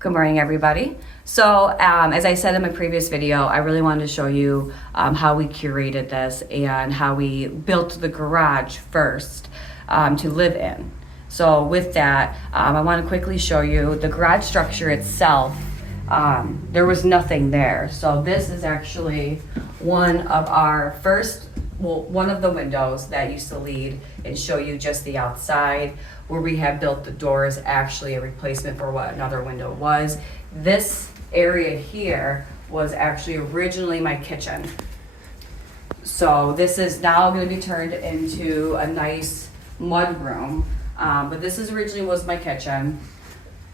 Good morning, everybody. So as I said in my previous video, I really wanted to show you how we curated this and how we built the garage first to live in. So with that, I want to quickly show you the garage structure itself. There was nothing there. So this is actually one of our first, one of the windows that used to lead and show you just the outside. Where we have built the doors, actually a replacement for what another window was. This area here was actually originally my kitchen. So this is now going to be turned into a nice mud room. But this is originally was my kitchen.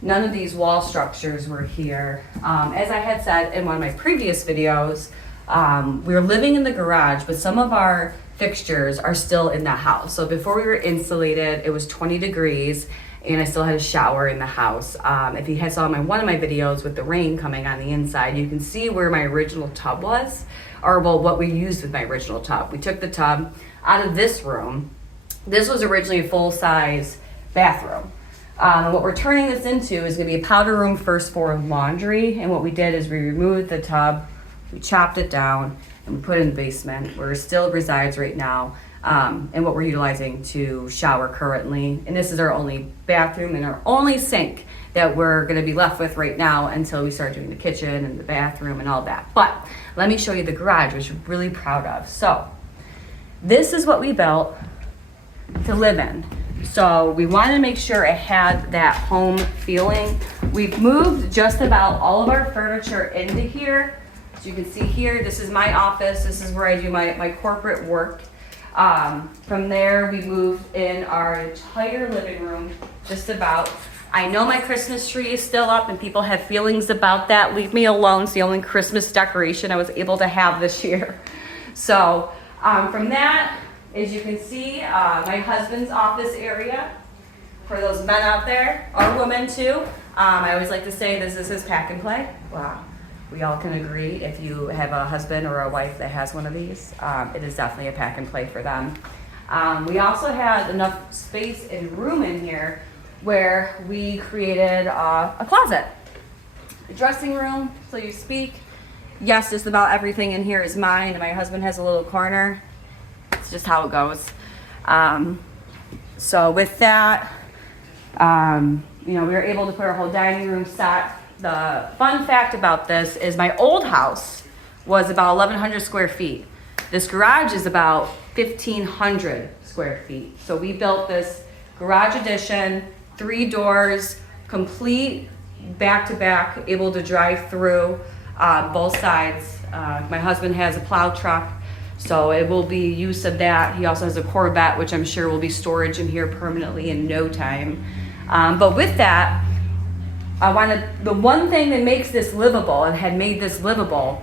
None of these wall structures were here. As I had said in one of my previous videos, we were living in the garage, but some of our fixtures are still in the house. So before we were insulated, it was 20 degrees and I still had a shower in the house. If you had saw one of my videos with the rain coming on the inside, you can see where my original tub was, or well, what we used with my original tub. We took the tub out of this room. This was originally a full-size bathroom. What we're turning this into is gonna be a powder room first for laundry. And what we did is we removed the tub, we chopped it down, and we put it in the basement where it still resides right now, and what we're utilizing to shower currently. And this is our only bathroom and our only sink that we're gonna be left with right now until we start doing the kitchen and the bathroom and all that. But let me show you the garage, which I'm really proud of. So this is what we built to live in. So we wanted to make sure it had that home feeling. We've moved just about all of our furniture into here. You can see here, this is my office. This is where I do my corporate work. From there, we moved in our entire living room, just about. I know my Christmas tree is still up and people have feelings about that. Leave me alone. It's the only Christmas decoration I was able to have this year. So from that, as you can see, my husband's office area for those men out there, or women too. I always like to say this is his pack and play. Wow. We all can agree if you have a husband or a wife that has one of these, it is definitely a pack and play for them. We also had enough space and room in here where we created a closet, a dressing room, so you speak. Yes, just about everything in here is mine, and my husband has a little corner. It's just how it goes. So with that, we were able to put our whole dining room set. The fun fact about this is my old house was about 1,100 square feet. This garage is about 1,500 square feet. So we built this garage addition, 3 doors, complete back-to-back, able to drive through both sides. My husband has a plow truck, so it will be use of that. He also has a Corvette, which I'm sure will be storage in here permanently in no time. But with that, the one thing that makes this livable and had made this livable,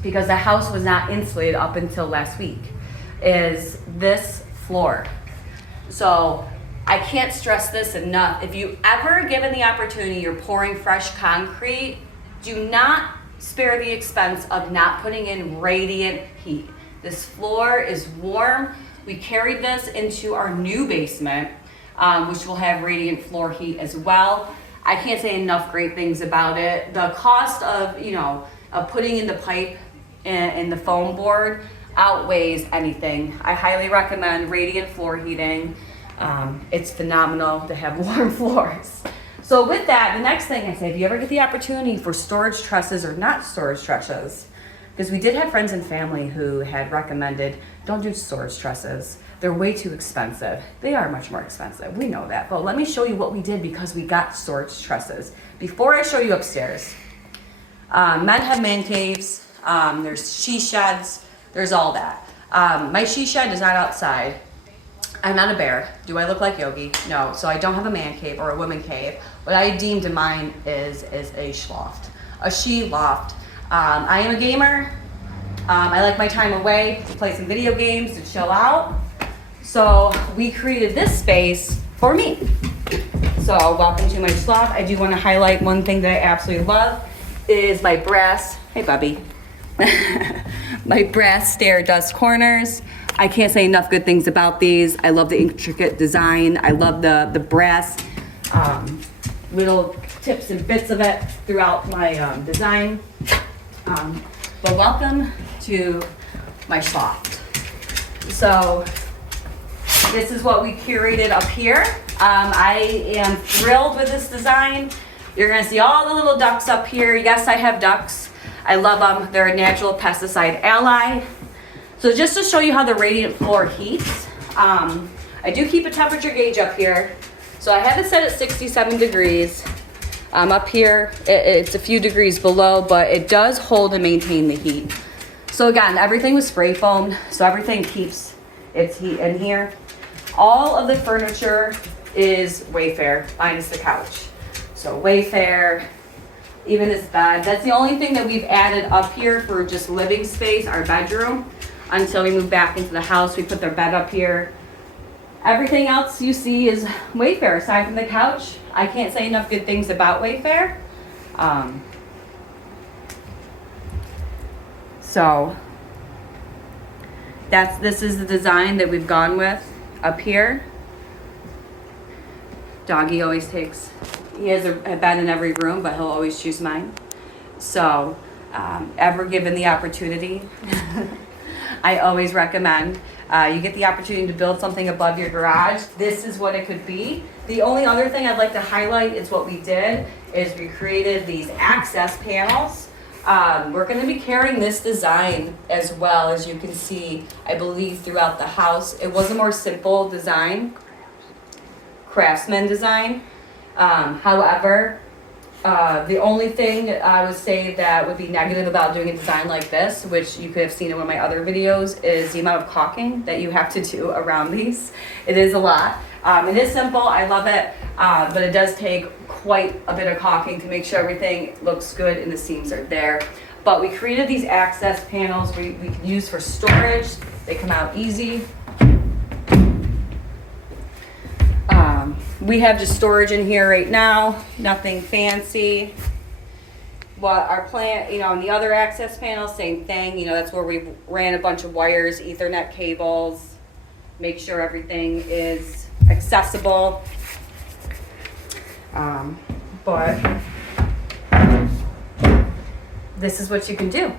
because the house was not insulated up until last week, is this floor. So I can't stress this enough. If you ever given the opportunity, you're pouring fresh concrete, do not spare the expense of not putting in radiant heat. This floor is warm. We carried this into our new basement, which will have radiant floor heat as well. I can't say enough great things about it. The cost of, of putting in the pipe and the foam board outweighs anything. I highly recommend radiant floor heating. It's phenomenal to have warm floors. So with that, the next thing I say, if you ever get the opportunity for storage trusses or not storage trusses, because we did have friends and family who had recommended, don't do storage trusses. They're way too expensive. They are much more expensive, we know that. But let me show you what we did because we got storage trusses. Before I show you upstairs, men have man caves, there's she sheds, there's all that. My she shed is not outside. I'm not a bear. Do I look like Yogi? No, so I don't have a man cave or a woman cave. What I deemed mine is a shloft, a she loft. I am a gamer. I like my time away to play some video games, to chill out. So we created this space for me. So welcome to my shloft. I do want to highlight one thing that I absolutely love is my brass, hey Bubby, my brass stair dust corners. I can't say enough good things about these. I love the intricate design. I love the brass little tips and bits of it throughout my design. But welcome to my Shloft. So this is what we curated up here. I am thrilled with this design. You're gonna see all the little ducks up here. Yes, I have ducks. I love them. They're a natural pesticide ally. So just to show you how the radiant floor heats, I do keep a temperature gauge up here. So I have it set at 67 degrees. Up here, it's a few degrees below, but it does hold and maintain the heat. So again, everything was spray foamed, so everything keeps its heat in here. All of the furniture is Wayfair, minus the couch. So Wayfair, even this bed. That's the only thing that we've added up here for just living space, our bedroom. Until we move back into the house, we put their bed up here. Everything else you see is Wayfair, aside from the couch. I can't say enough good things about Wayfair. So this is the design that we've gone with up here. Doggy always he has a bed in every room, but he'll always choose mine. So, ever given the opportunity, I always recommend you get the opportunity to build something above your garage. This is what it could be. The only other thing I'd like to highlight is what we did is we created these access panels. We're going to be carrying this design as well, as you can see, I believe, throughout the house. It was a more simple design, craftsman design. However, the only thing I would say that would be negative about doing a design like this, which you could have seen in one of my other videos, is the amount of caulking that you have to do around these. It is a lot. It is simple, I love it, but it does take quite a bit of caulking to make sure everything looks good and the seams are there. But we created these access panels we can use for storage. They come out easy. We have just storage in here right now, nothing fancy. What our plan, in the other access panel, same thing. That's where we ran a bunch of wires, Ethernet cables, make sure everything is accessible. But this is what you can do.